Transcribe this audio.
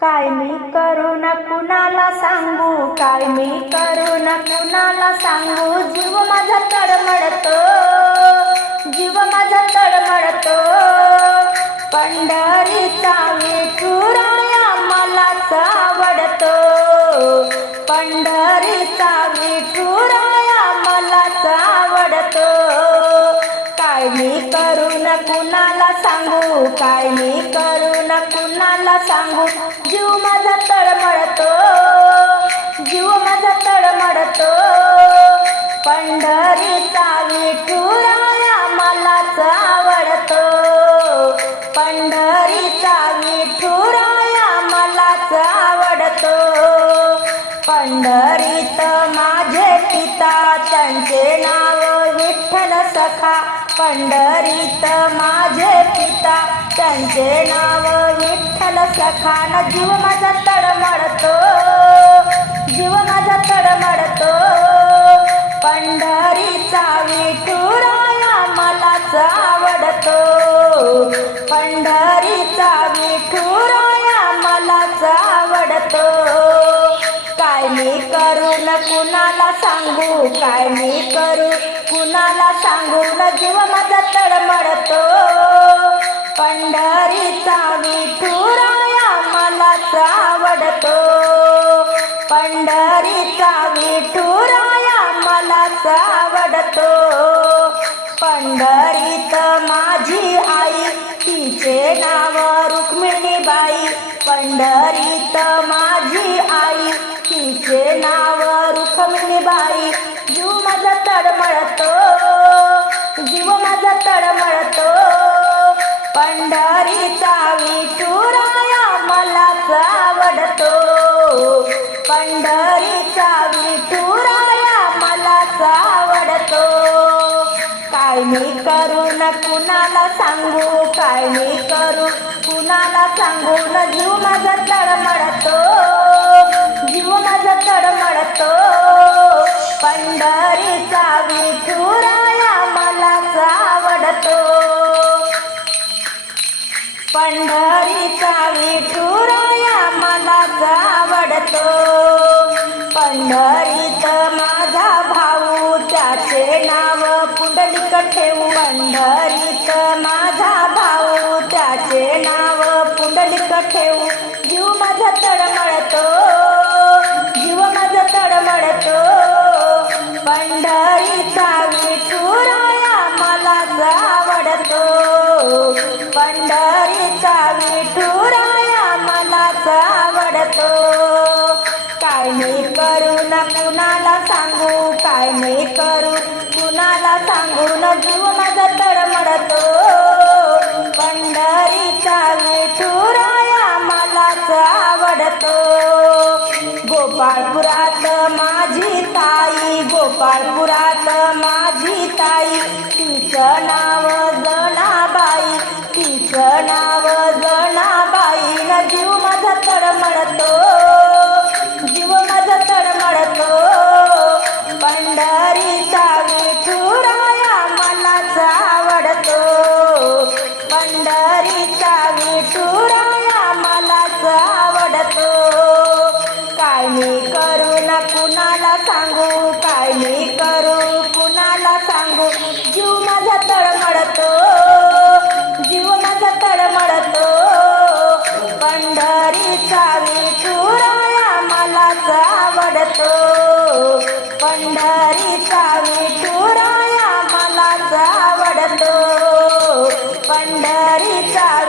काय मी करू न कुणाला सांगू? काय मी करू न कुणाला सांगू? जीव माझा तडमडतो जीव माझा तडमडतो. पंढरीचा विठुराया मलाच आवडतो पंढरीचा विठुराया मलाच आवडतो काय मी करू न कुणाला सांगू? काय मी करू तुला सांगू जीव माझा तडमडतो जीव माझा तडमडतो पंढरीचा विठुराया मलाच आवडतो पंढरीचा विठुराया मलाच आवडतो पंढरीत माझे पिता त्यांचे नाव विठ्ठल सखा. पंढरीत माझे पिता त्यांचे नाव विठ्ठल सखान जीव माझा तडमडतो जीव कुणाला सांगू? काय मी करू? कुणाला सांगू? न जीव माझा तडमडतो पंढरीचा विठुराया मलाच आवडतो पंढरीचा विठुराया मलाच आवडतो पंढरीत माझी आई तिचे नाव रुक्मिणीबाई. पंढरीत माझी आई तिचे नाव रुक्मिणीबाई जीव माझा तडमळतो जीव माझा तडमळतो पंढरीचा विठुराया मलाच आवडतो. पंढरीचा विठुराया मलाच आवडतो. काय मी करू न कुणाला सांगू? काय मी करू कुणाला सांगू? न जीव माझा तडमळतो विठुराया मलाच आवडतो पंढरीत माझा भाऊ त्याचे नाव पुंडलिक ठेवू. पंढरीत माझा भाऊ त्याचे नाव पुंडलिक ठेवू. नाही मी करू ना कुणाला सांगू काय मी करू कुणाला सांगू? ना जीव माझा तडमडतो. पंढरीचा विठुराया मलाच आवडतो. गोपाळपुरात माझी ताई गोपाळपुरात माझी ताई तिचं नाव जीव माझा तडमडतो जीव माझा तडमडतो पंढरीचा विठुराया मलाच आवडतो. पंढरीचा विठुराया मलाच आवडतो. पंढरीचा